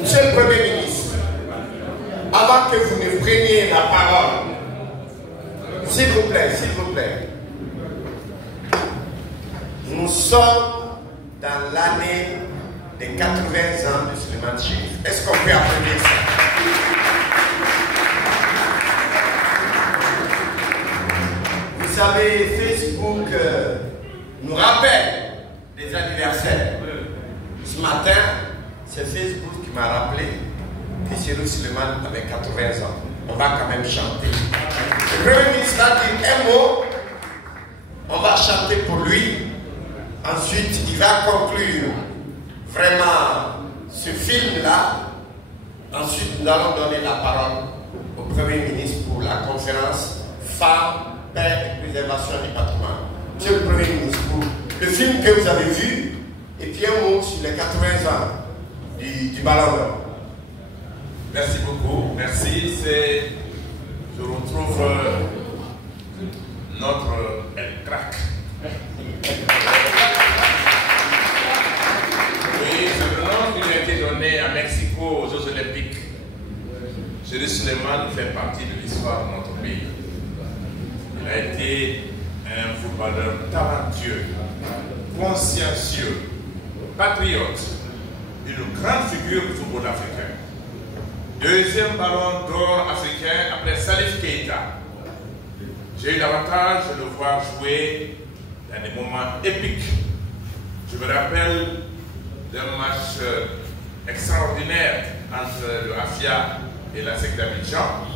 Monsieur le Premier ministre, avant que vous ne preniez la parole, s'il vous plaît, nous sommes dans l'année des 80 ans de Souleymane Chérif. Est-ce qu'on peut applaudir ça? Vous savez, Facebook nous rappelle des anniversaires. Ce matin, c'est Facebook qui m'a rappelé que Chérif Souleymane avait 80 ans. On va quand même chanter. Le Premier ministre a dit un mot. On va chanter pour lui. Ensuite, il va conclure vraiment ce film-là. Ensuite, nous allons donner la parole au Premier ministre pour la conférence Femmes, Paix et Préservation du patrimoine. Monsieur le Premier ministre, pour le film que vous avez vu, et puis un mot sur les 80 ans du Ballon d'Or. Merci beaucoup. Merci. Je retrouve notre El Crack. Oui, c'est le nom qui a été donné à Mexico aux Jeux Olympiques. Chérif Souleymane fait partie de l'histoire de notre pays. Il a été un footballeur talentueux, consciencieux, patriote, une grande figure du football africain. Deuxième ballon d'or africain après Salif Keita. J'ai eu l'avantage de le voir jouer dans des moments épiques. Je me rappelle d'un match extraordinaire entre le Afia et la SEC d'Abidjan,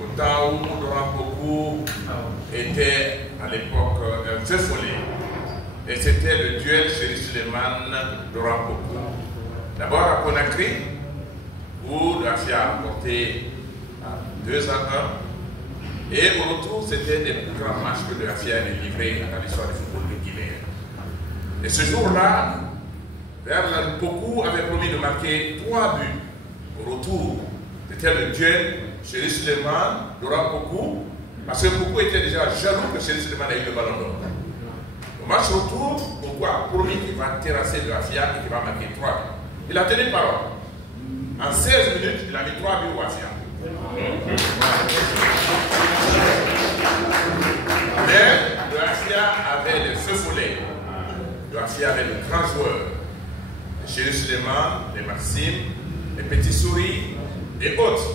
au temps où Laurent Pokou était à l'époque un feu follet. Et c'était le duel Chérif Souleymane-Laurent Pokou. D'abord à Conakry, où le Afia a remporté 2-1. Et au retour, c'était des plus grands matchs que le Afia avait livrés dans l'histoire du football de Guinée. Et ce jour-là, Pokou avait promis de marquer 3 buts au retour. C'était le duel Chérif Souleymane, Laurent Pokou, parce que Pokou était déjà jaloux que Chérif Souleymane ait eu le ballon d'or. Au match retour, Pokou a promis qu'il va terrasser le Afia et qu'il va marquer 3 buts. Il a tenu parole. En 16 minutes, il a mis 3 buts au Afia. Mais le Afia avait le feu follet. Le Afia avait de grands joueurs. Les Chérif Souleymane, les Maxime, les Petits Souris et autres.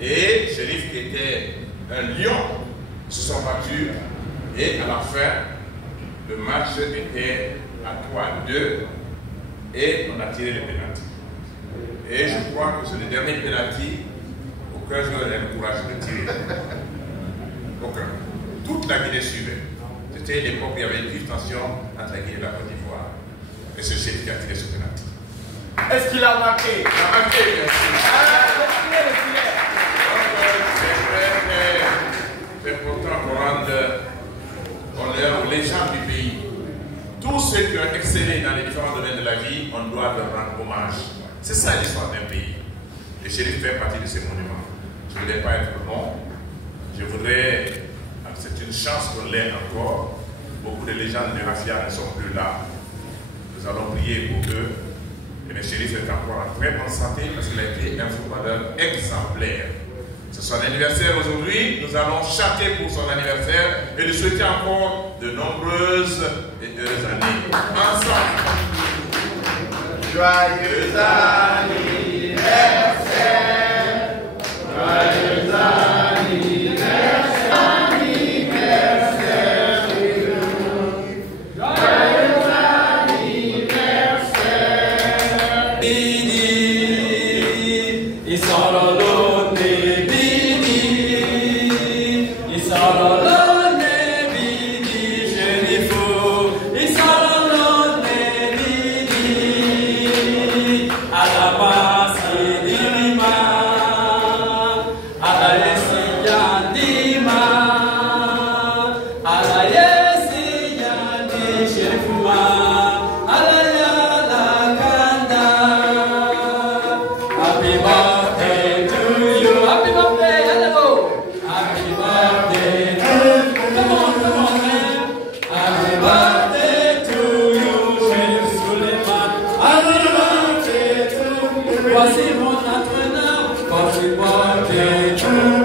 Et Chérif, qui était un lion, se sont battus. Et à la fin, le match était à 3-2 et on a tiré les pénaltys. Et je crois que c'est le dernier pénalty, aucun joueur n'a le courage de tirer. Aucun. Toute la Guinée suivait. C'était l'époque où il y avait une vive tension entre la Guinée et la Côte d'Ivoire. Et c'est Chérif qui a tiré ce pénalty. Est-ce qu'il a marqué? Il a marqué, bien sûr. C'est important pour rendre honneur aux légendes du pays. Tous ceux qui ont excellé dans les différents domaines de la vie, on doit leur rendre hommage. C'est ça l'histoire d'un pays. Et Chérif fait partie de ces monuments. Je ne voulais pas être long. Je voudrais, c'est une chance qu'on l'ait encore. Beaucoup de légendes de Rafia ne sont plus là. Nous allons prier pour eux. Et le chéri est encore en très bonne santé parce qu'il a été un footballeur exemplaire. C'est son anniversaire aujourd'hui. Nous allons chanter pour son anniversaire et lui souhaiter encore de nombreuses et heureuses années. Ensemble. Joyeux anniversaire. Joyeux anniversaire. Voici mon entraîneur, voici mon